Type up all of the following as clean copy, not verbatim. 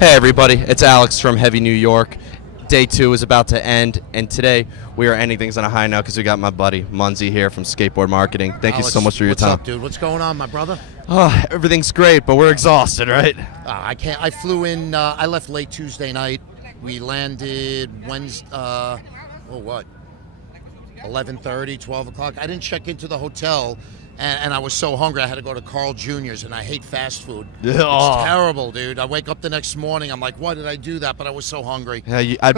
Hey everybody, it's Alex from Heavy New York. Day 2 is about to end, and today we are ending things on a high note because we got my buddy Munsey here from Skateboard Marketing. Thank you so much for your time. What's up, dude? What's going on, my brother? Oh, everything's great, but we're exhausted, right? I can't. I flew in. I left late Tuesday night. We landed Wednesday. 11:30, 12 o'clock. I didn't check into the hotel, and I was so hungry I had to go to Carl Jr.'s, and I hate fast food. Yeah. It's terrible, dude. I wake up the next morning, I'm like, why did I do that? But I was so hungry. Yeah,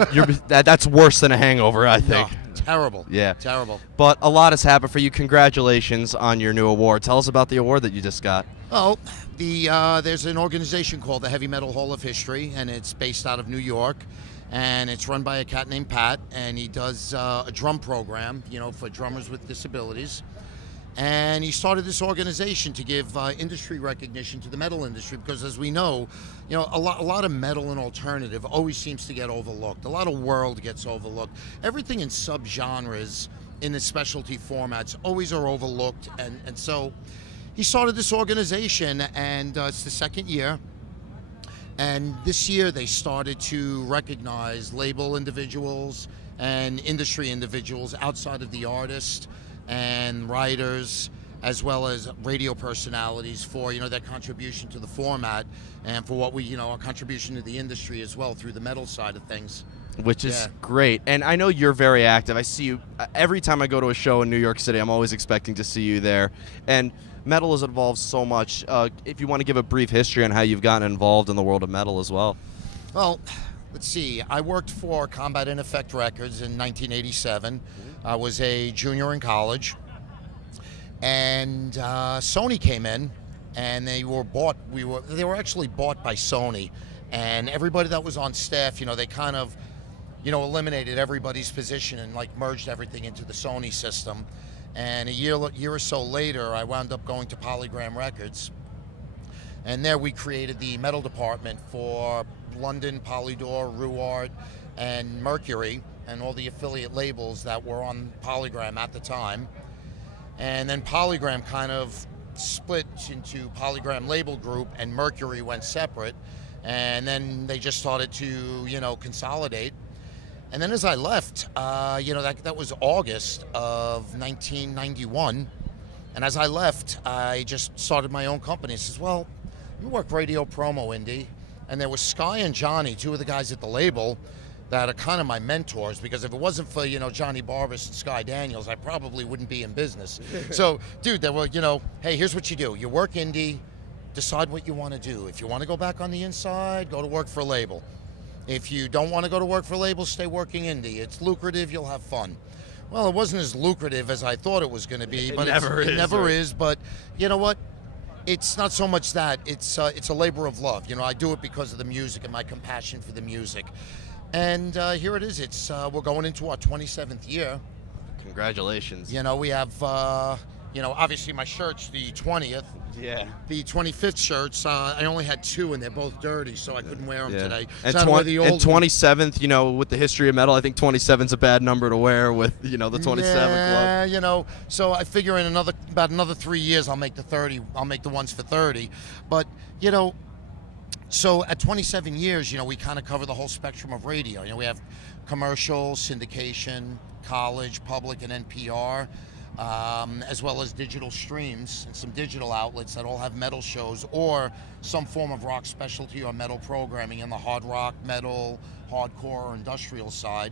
that's worse than a hangover, I think. No, terrible. Yeah. Terrible. But a lot has happened for you. Congratulations on your new award. Tell us about the award that you just got. Oh, there's an organization called the Heavy Metal Hall of History, and it's based out of New York. And it's run by a cat named Pat, and he does a drum program, for drummers with disabilities. And he started this organization to give industry recognition to the metal industry because, as we know, a lot of metal and alternative always seems to get overlooked. A lot of world gets overlooked. Everything in subgenres, in the specialty formats, always are overlooked. And so he started this organization, and it's the second year. And this year they started to recognize label individuals and industry individuals outside of the artist and writers, as well as radio personalities for their contribution to the format and for what we our contribution to the industry as well through the metal side of things. Which is great. And I know you're very active. I see you every time I go to a show in New York City. I'm always expecting to see you there. And metal has evolved so much. If you want to give a brief history on how you've gotten involved in the world of metal as well. Well, let's see. I worked for Combat in Effect Records in 1987. I was a junior in college. And Sony came in, and they were bought. They were actually bought by Sony. And everybody that was on staff, they kind of eliminated everybody's position and merged everything into the Sony system. And a year or so later, I wound up going to Polygram Records. And there we created the metal department for London, Polydor, Ruart, and Mercury, and all the affiliate labels that were on Polygram at the time. And then Polygram kind of split into Polygram Label Group, and Mercury went separate. And then they just started to, consolidate. And then as I left, that was August of 1991. And as I left, I just started my own company. I says, well, you work radio promo indie. And there was Sky and Johnny, two of the guys at the label, that are kind of my mentors, because if it wasn't for, Johnny Barbas and Sky Daniels, I probably wouldn't be in business. So, dude, they were, hey, here's what you do. You work indie, decide what you want to do. If you want to go back on the inside, go to work for a label. If you don't want to go to work for labels, stay working indie. It's lucrative, you'll have fun. Well, it wasn't as lucrative as I thought it was going to be, but it never is. But you know what? It's not so much that. It's a labor of love. I do it because of the music and my compassion for the music. And here it is. It's we're going into our 27th year. Congratulations. We have obviously my shirt's the 20th. Yeah. The 25th shirts, I only had 2, and they're both dirty, so I couldn't wear them today. And, and 27th, with the history of metal, I think 27's a bad number to wear with, the 27 club. So I figure in about another 3 years, I'll make the 30. I'll make the ones for 30. But, so at 27 years, we kind of cover the whole spectrum of radio. We have commercial, syndication, college, public, and NPR. As well as digital streams and some digital outlets that all have metal shows or some form of rock specialty or metal programming in the hard rock, metal, hardcore, or industrial side.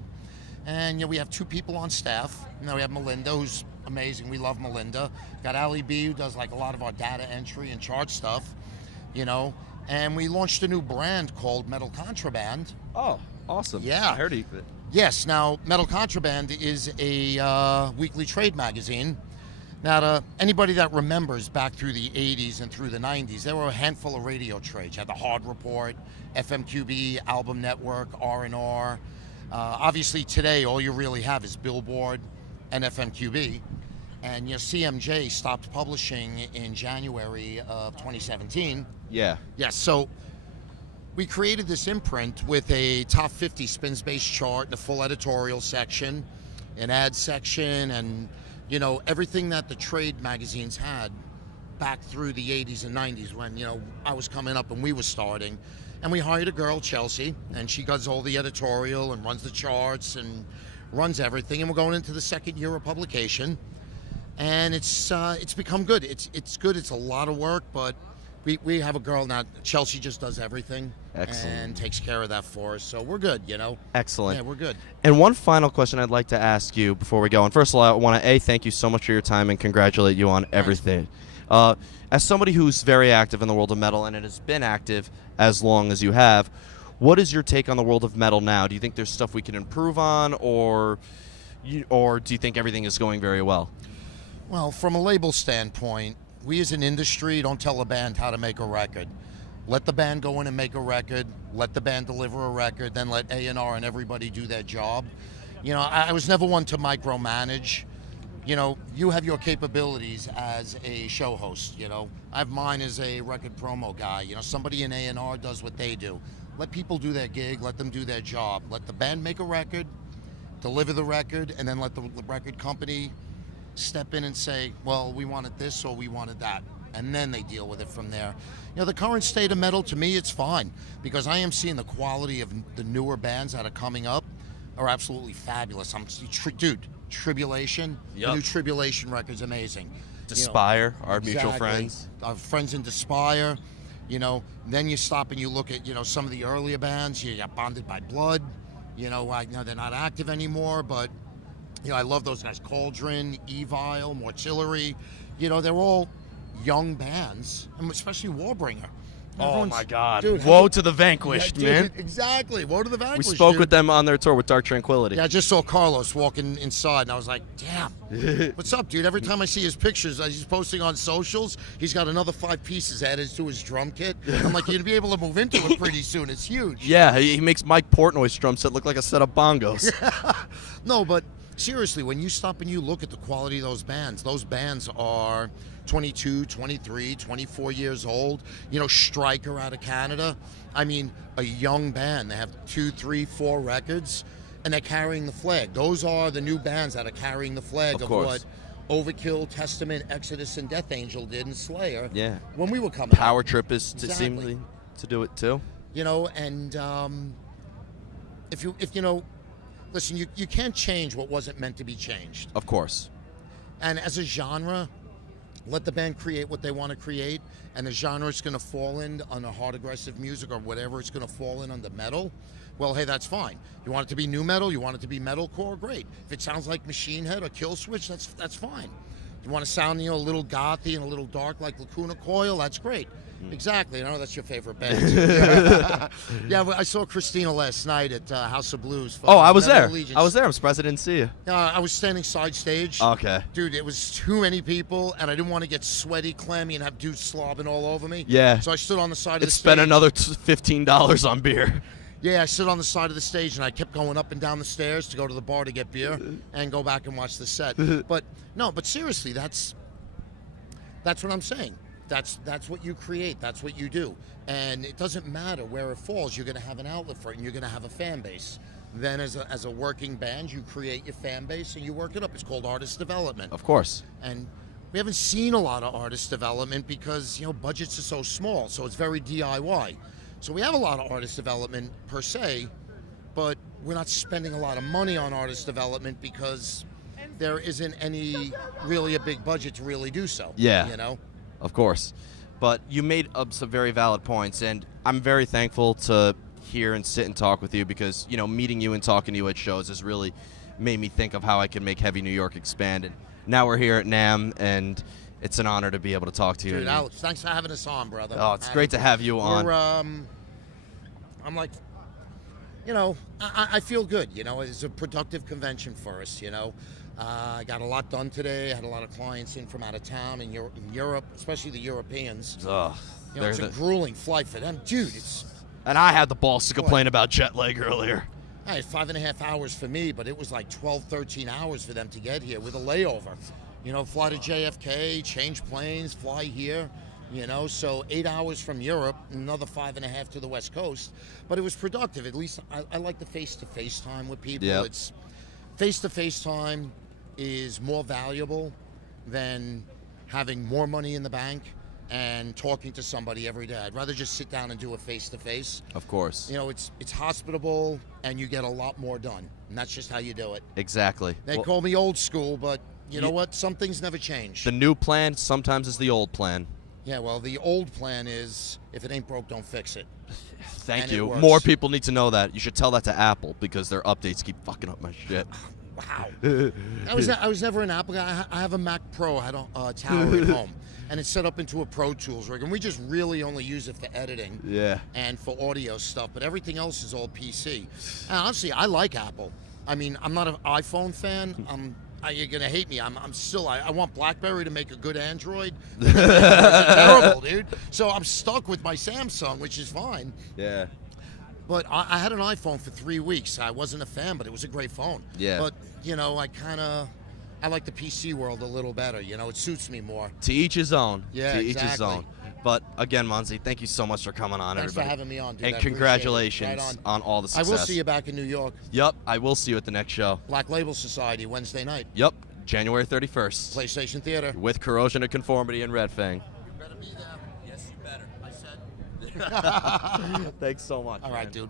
And we have 2 people on staff. We have Melinda, who's amazing. We love Melinda. Got Ali B, who does a lot of our data entry and chart stuff. And we launched a new brand called Metal Contraband. Oh, awesome. Yeah. I heard it. Yes, now Metal Contraband is a weekly trade magazine. Now, anybody that remembers back through the 80s and through the 90s, there were a handful of radio trades. You had the Hard Report, FMQB, Album Network, R&R. Obviously today, all you really have is Billboard and FMQB. And CMJ stopped publishing in January of 2017. Yeah. Yes, so we created this imprint with a top 50 spins-based chart and a full editorial section, an ad section, and everything that the trade magazines had back through the 80s and 90s when I was coming up and we were starting. And we hired a girl, Chelsea, and she does all the editorial and runs the charts and runs everything. And we're going into the second year of publication, and it's become good. It's good. It's a lot of work, but we have a girl now. Chelsea just does everything. Excellent. And takes care of that for us. So we're good, you know. Excellent. Yeah, we're good. And one final question I'd like to ask you before we go. And first of all, I want to thank you so much for your time and congratulate you on everything. As somebody who's very active in the world of metal, and it has been active as long as you have, what is your take on the world of metal now? Do you think there's stuff we can improve on, or do you think everything is going very well? Well, from a label standpoint, we as an industry don't tell a band how to make a record. Let the band go in and make a record, let the band deliver a record, then let A&R and everybody do their job. You know, I was never one to micromanage. You know, you have your capabilities as a show host, you know. I have mine as a record promo guy. You know, somebody in A&R does what they do. Let people do their gig, let them do their job. Let the band make a record, deliver the record, and then let the record company step in and say, well, we wanted this or we wanted that. And then they deal with it from there. You know, the current state of metal, to me, it's fine, because I am seeing the quality of the newer bands that are coming up are absolutely fabulous. Dude, Tribulation, the new Tribulation record's amazing. Despire, you know, our mutual friends. Our friends in Despire, you know. Then you stop and you look at, you know, some of the earlier bands. You got Bonded by Blood. You know, I know they're not active anymore, but, you know, I love those guys. Cauldron, Evil, Mortillery. You know, they're all young bands, and especially Warbringer. Oh my God! Dude, woe to the vanquished, man. Exactly, woe to the vanquished. We spoke dude. with them on their tour with Dark Tranquility. Yeah, I just saw Carlos walking inside, and I was like, damn. What's up, dude? Every time I see his pictures, he's posting on socials, he's got another 5 pieces added to his drum kit. I'm like, you're going to be able to move into it pretty soon. It's huge. Yeah, he makes Mike Portnoy's drum set look like a set of bongos. No, but seriously, when you stop and you look at the quality of those bands are 22, 23, 24 years old. You know, Stryker out of Canada. I mean, a young band. They have 2, 3, 4 records, and they're carrying the flag. Those are the new bands that are carrying the flag of what Overkill, Testament, Exodus, and Death Angel did in Slayer. Yeah. When we were coming Power out. Trip is seemingly to do it too. You know, and if you know, listen, you can't change what wasn't meant to be changed. Of course. And as a genre, let the band create what they want to create, and the genre it's going to fall in under hard aggressive music or whatever it's going to fall in under metal. Well, hey, that's fine. You want it to be new metal, you want it to be metalcore, great. If it sounds like Machine Head or Killswitch, that's fine. You want to sound, you know, a little gothy and a little dark like Lacuna Coil, that's great. Exactly. I know that's your favorite band. Yeah, I saw Christina last night at House of Blues. Oh, I was there. Allegiance. I was there. I'm surprised I didn't see you. I was standing side stage. Okay. Dude, it was too many people, and I didn't want to get sweaty, clammy, and have dudes slobbing all over me. Yeah. So I stood on the side of the stage. Spent another $15 on beer. Yeah, I stood on the side of the stage, and I kept going up and down the stairs to go to the bar to get beer and go back and watch the set. But seriously, that's what I'm saying. That's what you create. That's what you do. And it doesn't matter where it falls. You're going to have an outlet for it, and you're going to have a fan base. Then as a working band, you create your fan base, and you work it up. It's called artist development. Of course. And we haven't seen a lot of artist development because, you know, budgets are so small, so it's very DIY. So we have a lot of artist development per se, but we're not spending a lot of money on artist development because there isn't really a big budget to really do so. Yeah. You know? Of course. But you made some very valid points, and I'm very thankful to hear and sit and talk with you because, you know, meeting you and talking to you at shows has really made me think of how I can make Heavy New York expand. And now we're here at Namm, and it's an honor to be able to talk to you. Dude, Alex, thanks for having us on, brother. Oh, it's great to have you on. I'm like, you know, I feel good. You know, it's a productive convention for us, you know. I got a lot done today. I had a lot of clients in from out of town in Europe, especially the Europeans. Ugh, you know, it's a grueling flight for them. Dude, And I had the balls to complain about jet lag earlier. I had 5.5 hours for me, but it was like 12, 13 hours for them to get here with a layover. You know, fly to JFK, change planes, fly here. You know, so 8 hours from Europe, another 5.5 to the West Coast. But it was productive. At least I like the face-to-face time with people. Yep. It's face-to-face time is more valuable than having more money in the bank and talking to somebody every day. I'd rather just sit down and do a face-to-face. Of course. You know, it's hospitable, and you get a lot more done, and that's just how you do it. Exactly. They call me old school, but you know what? Some things never change. The new plan sometimes is the old plan. Yeah, well, the old plan is, if it ain't broke, don't fix it. Thank And you. it works. More people need to know that. You should tell that to Apple because their updates keep fucking up my shit. Wow. I was never an Apple guy. I have a Mac Pro. I don't tower at home, and it's set up into a Pro Tools rig, and we just really only use it for editing. Yeah. And for audio stuff, but everything else is all PC. And honestly, I like Apple. I mean, I'm not an iPhone fan. You're gonna hate me. I'm still. I want BlackBerry to make a good Android. It's terrible, dude. So I'm stuck with my Samsung, which is fine. Yeah. But I had an iPhone for 3 weeks. I wasn't a fan, but it was a great phone. Yeah. But you know, I like the PC world a little better. You know, it suits me more. To each his own. Yeah, to each his exactly. own. But again, Munsey, thank you so much for coming on, Thanks everybody. for having me on, dude. And I appreciate it. congratulations Right on all the I success. will see you back in New York. Yep, I will see you at the next show. Black Label Society, Wednesday night. Yep, January 31st. PlayStation Theater. With Corrosion of Conformity and Red Fang. You better be there. Yes, you better. I said. Thanks so much. All right, man. dude.